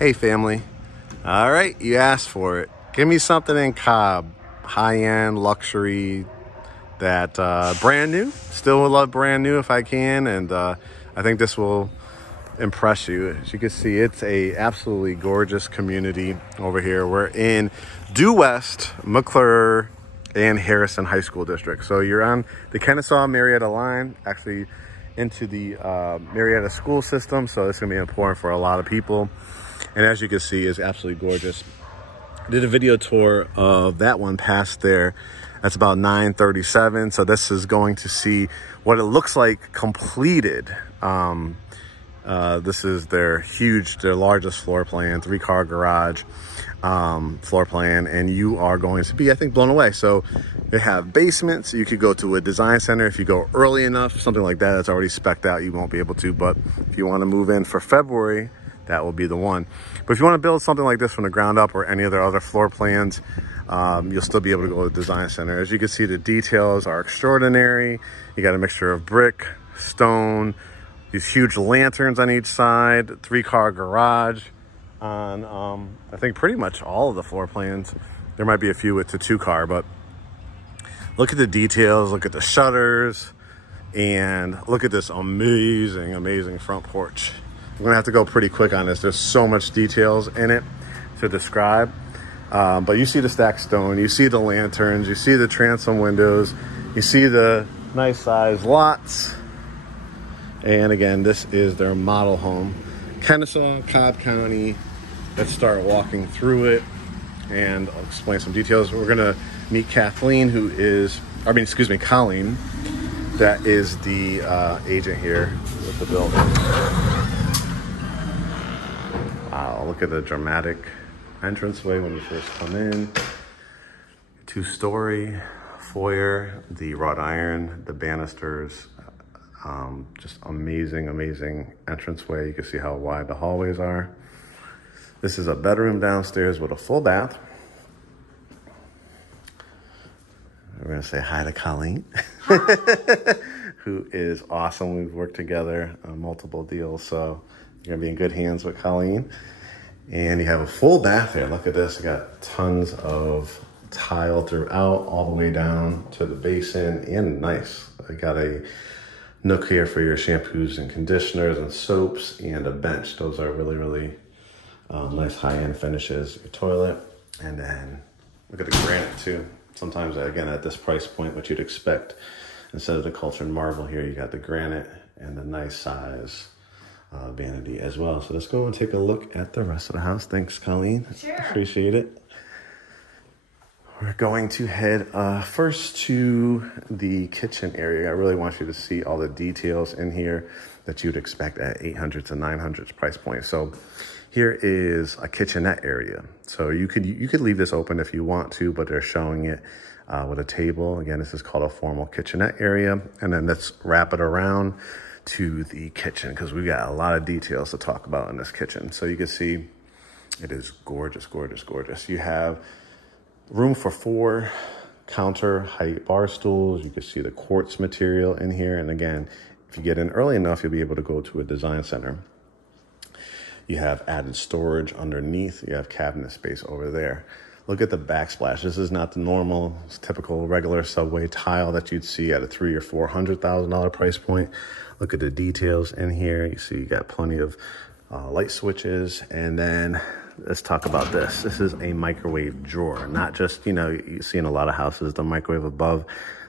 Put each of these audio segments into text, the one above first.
Hey family, all right, you asked for it. Give me something in Cobb, high-end luxury, that brand new. Still would love brand new if I can, and I think this will impress you. As you can see, it's a absolutely gorgeous community over here. We're in Due West, McClure, and Harrison High School District. So you're on the Kennesaw Marietta line, actually into the Marietta school system. So it's gonna be important for a lot of people. And as you can see, it's absolutely gorgeous. Did a video tour of that one past there. That's about 937. So this is going to see what it looks like completed. This is their largest floor plan, 3-car garage floor plan, and you are going to be, I think, blown away. So they have basements. You could go to a design center if you go early enough, something like that. That's already spec'd out. You won't be able to, but if you want to move in for February, that will be the one. But if you want to build something like this from the ground up or any of their other floor plans, you'll still be able to go to the design center. As you can see, the details are extraordinary. You got a mixture of brick, stone, these huge lanterns on each side, 3-car garage on, I think, pretty much all of the floor plans. There might be a few with the 2-car, but look at the details, look at the shutters, and look at this amazing, amazing front porch. I'm gonna have to go pretty quick on this. There's so much details in it to describe. But you see the stacked stone, you see the lanterns, you see the transom windows, you see the nice size lots. And again, this is their model home. Kennesaw, Cobb County. Let's start walking through it and I'll explain some details. We're gonna meet Colleen, that is the agent here with the building. Wow, look at the dramatic entranceway when you first come in. 2-story foyer, the wrought iron, the banisters, just amazing, amazing entranceway. You can see how wide the hallways are. This is a bedroom downstairs with a full bath. We're gonna say hi to Colleen, who is awesome. We've worked together on multiple deals, so you're gonna be in good hands with Colleen. And you have a full bath here. Look at this. You got tons of tile throughout, all the way down to the basin, and nice. I got a nook here for your shampoos and conditioners and soaps, and a bench. Those are really, really nice high-end finishes. Your toilet, and then look at the granite too. Sometimes, again, at this price point, what you'd expect, instead of the cultured marble here, you got the granite and the nice size vanity as well. So let's go and take a look at the rest of the house. Thanks, Colleen. Sure. Appreciate it. We're going to head first to the kitchen area. I really want you to see all the details in here that you'd expect at 800 to 900 price point. So here is a kitchenette area. So you could leave this open if you want to, but they're showing it with a table. Again, this is called a formal kitchenette area. And then let's wrap it around to the kitchen, because we've got a lot of details to talk about in this kitchen. So you can see it is gorgeous, gorgeous, gorgeous. You have room for 4 counter height bar stools. You can see the quartz material in here. And again, if you get in early enough, you'll be able to go to a design center. You have added storage underneath. You have cabinet space over there. Look at the backsplash. This is not the normal, typical, regular subway tile that you'd see at a $300,000 or $400,000 price point. Look at the details in here. You see you got plenty of light switches. And then let's talk about this. This is a microwave drawer, not just, you see in a lot of houses, the microwave above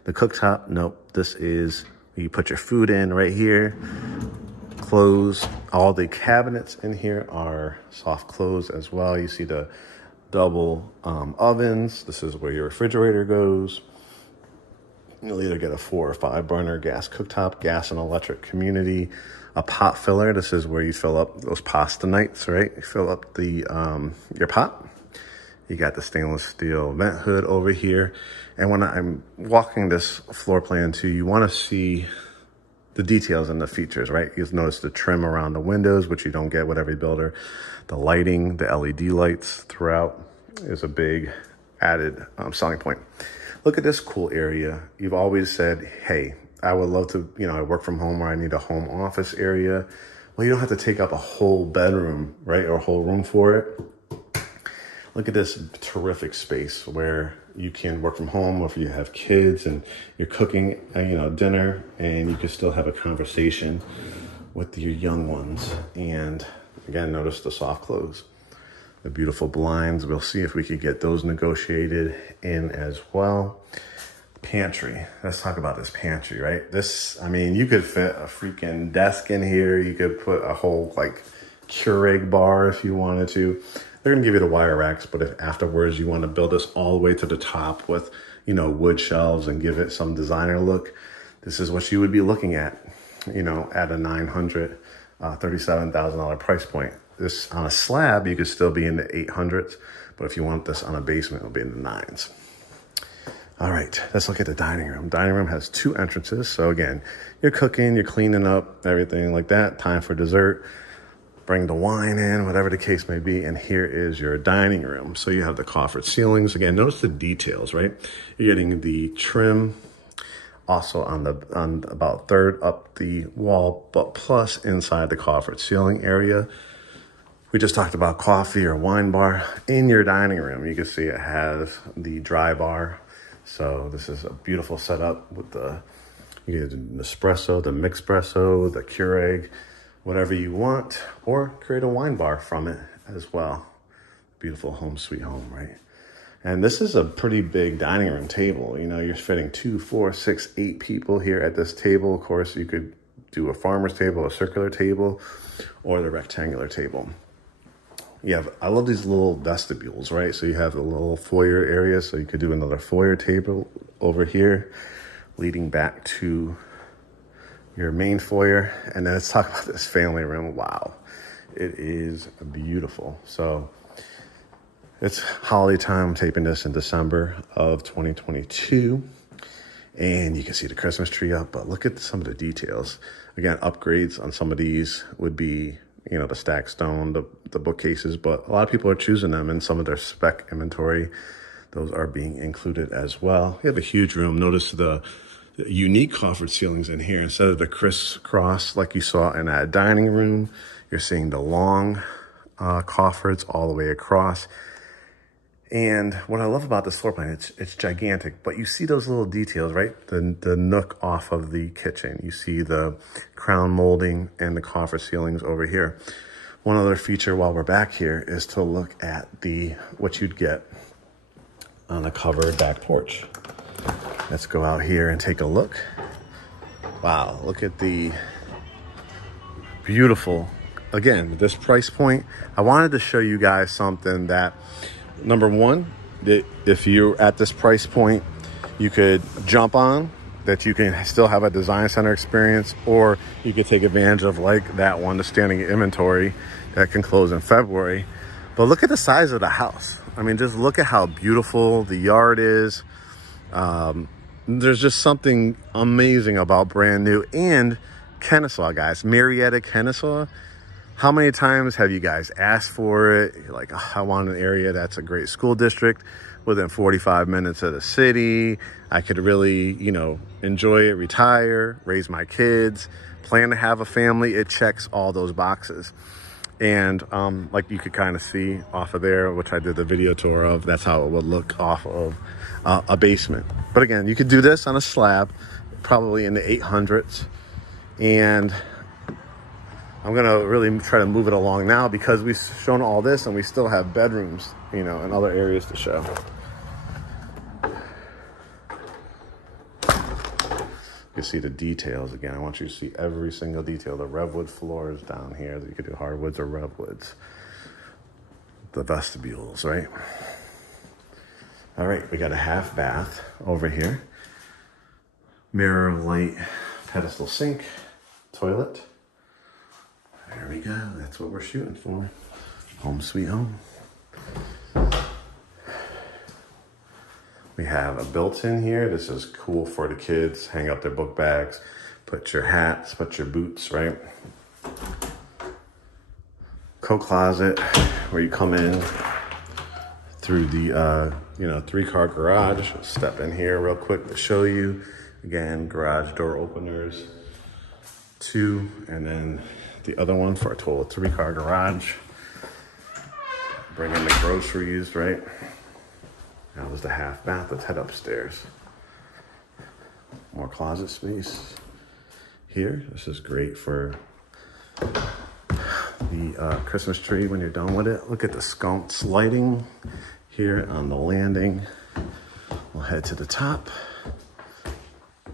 the cooktop. Nope, this is, you put your food in right here, close. All the cabinets in here are soft close as well. You see the double ovens. This is where your refrigerator goes. You'll either get a 4 or 5 burner gas cooktop, gas and electric community, a pot filler. This is where you fill up those pasta nights, right? You fill up the your pot. You got the stainless steel vent hood over here. And when I'm walking this floor plan too, you want to see the details and the features, right? You'll notice the trim around the windows, which you don't get with every builder. The lighting, the LED lights throughout is a big added selling point. Look at this cool area. You've always said, hey, I would love to, I work from home or I need a home office area. Well, you don't have to take up a whole bedroom, right? Or a whole room for it. Look at this terrific space where you can work from home, or if you have kids and you're cooking, dinner, and you can still have a conversation with your young ones. And again, notice the soft close, the beautiful blinds. We'll see if we could get those negotiated in as well. Pantry. Let's talk about this pantry, right? This, I mean, you could fit a freaking desk in here. You could put a whole like Keurig bar if you wanted to. They're gonna give you the wire racks, but if afterwards you want to build this all the way to the top with, wood shelves and give it some designer look, this is what you would be looking at, at a $900, $37,000 price point. This on a slab, you could still be in the 800s, but if you want this on a basement, it'll be in the 9s. All right, let's look at the dining room. Dining room has 2 entrances. So again, you're cooking, you're cleaning up, everything like that. Time for dessert. Bring the wine in, whatever the case may be. And here is your dining room. So you have the coffered ceilings. Again, notice the details, right? You're getting the trim also on about third up the wall, but plus inside the coffered ceiling area. We just talked about coffee or wine bar. In your dining room, you can see it has the dry bar. So this is a beautiful setup with you get the Nespresso, the Mixpresso, the Keurig, whatever you want, or create a wine bar from it as well. Beautiful home sweet home, right? And this is a pretty big dining room table. You're fitting 2, 4, 6, 8 people here at this table. Of course, you could do a farmer's table, a circular table, or the rectangular table. I love these little vestibules, right? So you have a little foyer area, so you could do another foyer table over here, leading back to your main foyer. And then let's talk about this family room. Wow, it is beautiful. So it's holiday time. I'm taping this in December of 2022. And you can see the Christmas tree up, but look at some of the details. Again, upgrades on some of these would be, the stacked stone, the bookcases, but a lot of people are choosing them in some of their spec inventory. Those are being included as well. We have a huge room. Notice the unique coffered ceilings in here. Instead of the crisscross like you saw in that dining room, you're seeing the long coffers all the way across. And what I love about this floor plan, it's gigantic, but you see those little details, right? The nook off of the kitchen. You see the crown molding and the coffer ceilings over here. One other feature while we're back here is to look at what you'd get on a covered back porch. Let's go out here and take a look. Wow, look at the beautiful, again, this price point. I wanted to show you guys something that, number one, that if you're at this price point, you could jump on, that you can still have a design center experience, or you could take advantage of like that one, the standing inventory that can close in February. But look at the size of the house. I mean, just look at how beautiful the yard is. There's just something amazing about brand new. And Kennesaw, guys, Marietta, Kennesaw. How many times have you guys asked for it? You're like, oh, I want an area that's a great school district within 45 minutes of the city. I could really, enjoy it, retire, raise my kids, plan to have a family. It checks all those boxes. And like you could kind of see off of there, which I did the video tour of, that's how it would look off of a basement. But again, you could do this on a slab, probably in the 800s. And I'm gonna really try to move it along now because we've shown all this and we still have bedrooms, and other areas to show. You see the details again. I want you to see every single detail. The redwood floors down here that you could do hardwoods or redwoods. The vestibules, right? All right, we got a half bath over here. Mirror light pedestal sink, toilet. There we go. That's what we're shooting for. Home sweet home. We have a built-in here. This is cool for the kids. Hang up their book bags, put your hats, put your boots, right? Coat closet where you come in through the, 3-car garage. Step in here real quick to show you. Again, garage door openers, 2, and then the other one for a total of 3-car garage. Bring in the groceries, right? That was the half bath. Let's head upstairs. More closet space here. This is great for the Christmas tree when you're done with it. Look at the sconce lighting here on the landing. We'll head to the top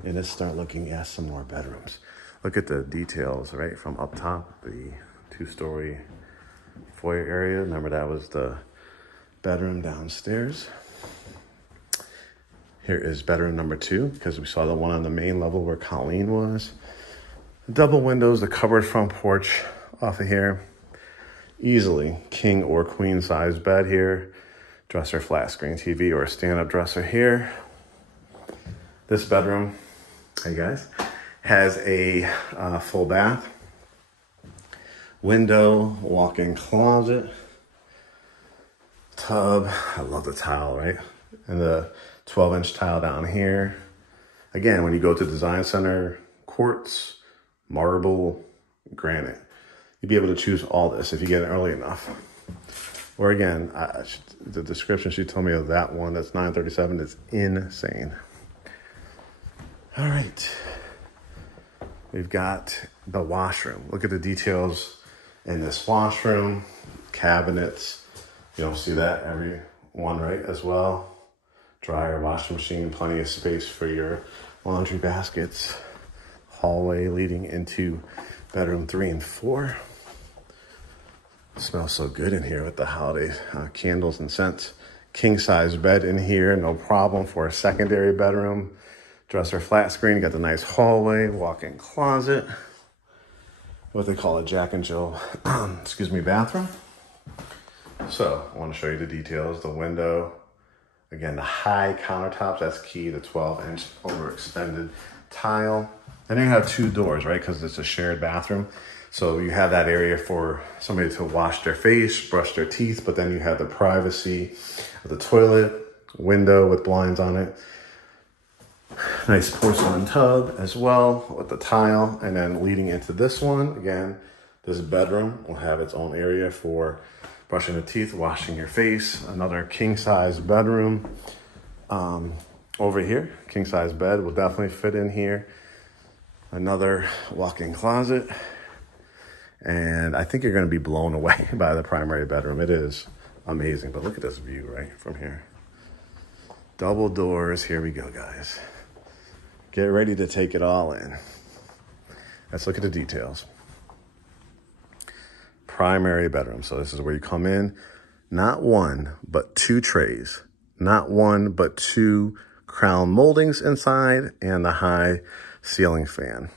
and let's start looking at some more bedrooms. Look at the details, right? From up top, the 2-story foyer area. Remember, that was the bedroom downstairs. Here is bedroom number 2, because we saw the one on the main level where Colleen was. Double windows, the covered front porch off of here. Easily king or queen size bed here. Dresser, flat screen TV, or a stand-up dresser here. This bedroom, hey guys, has a full bath, window, walk-in closet, tub. I love the tile, right? And the 12-inch tile down here. Again, when you go to Design Center, quartz, marble, granite, you'd be able to choose all this if you get it early enough. Or again, the description she told me of that one that's $937 is insane. All right. We've got the washroom. Look at the details in this washroom. Cabinets. You don't see that every one, right, as well. Dryer, washing machine, plenty of space for your laundry baskets. Hallway leading into bedroom 3 and 4. It smells so good in here with the holiday candles and scents. King size bed in here, no problem for a secondary bedroom. Dresser, flat screen, got the nice hallway, walk-in closet. What they call a Jack and Jill, excuse me, bathroom. So I want to show you the details. The window, again, the high countertops, that's key. The 12-inch overextended tile. And then you have 2 doors, right? Because it's a shared bathroom. So you have that area for somebody to wash their face, brush their teeth, but then you have the privacy of the toilet, window with blinds on it. Nice porcelain tub as well with the tile. And then leading into this one, again, this bedroom will have its own area for brushing the teeth, washing your face. Another king size bedroom over here. King size bed will definitely fit in here. Another walk-in closet. And I think you're going to be blown away by the primary bedroom. It is amazing. But look at this view right from here. Double doors. Here we go, guys. Get ready to take it all in. Let's look at the details. Primary bedroom. So this is where you come in. Not 1, but 2 trays. Not 1, but 2 crown moldings inside and the high ceiling fan.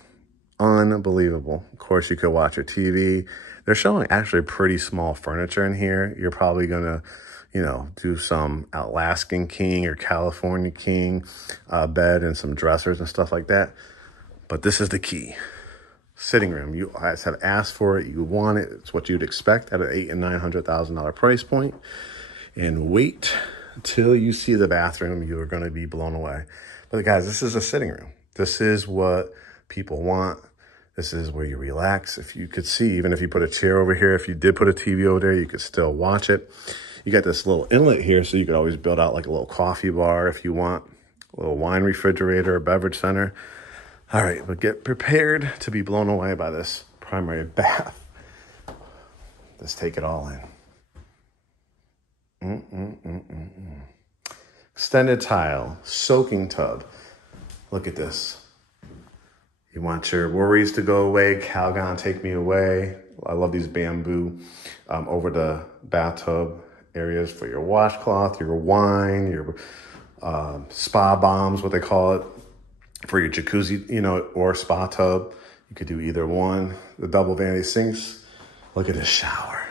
Unbelievable. Of course, you could watch your TV. They're showing actually pretty small furniture in here. You're probably going to, you know, do some Alaskan king or California king bed and some dressers and stuff like that. But this is the key. Sitting room. You guys have asked for it. You want it. It's what you'd expect at an $800,000 and $900,000 price point. And wait till you see the bathroom. You are going to be blown away. But guys, this is a sitting room. This is what people want. This is where you relax. If you could see, even if you put a chair over here, if you did put a TV over there, you could still watch it. You got this little inlet here, so you could always build out like a little coffee bar if you want, a little wine refrigerator, a beverage center. All right, but get prepared to be blown away by this primary bath. Let's take it all in. Extended tile, soaking tub. Look at this. You want your worries to go away. Calgon, take me away. I love these bamboo over the bathtub areas for your washcloth, your wine, your spa bombs, what they call it, for your jacuzzi, you know, or spa tub. You could do either one. The double vanity sinks. Look at this shower.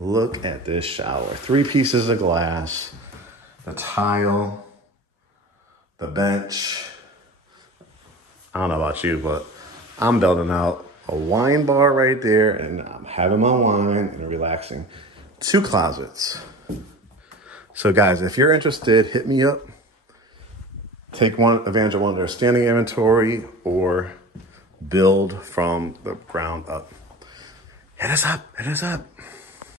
Look at this shower. 3 pieces of glass, the tile, the bench. I don't know about you, but I'm building out a wine bar right there, and I'm having my wine and relaxing. 2 closets. So guys, if you're interested, hit me up. Take advantage of one of their standing inventory or build from the ground up. Hit us up.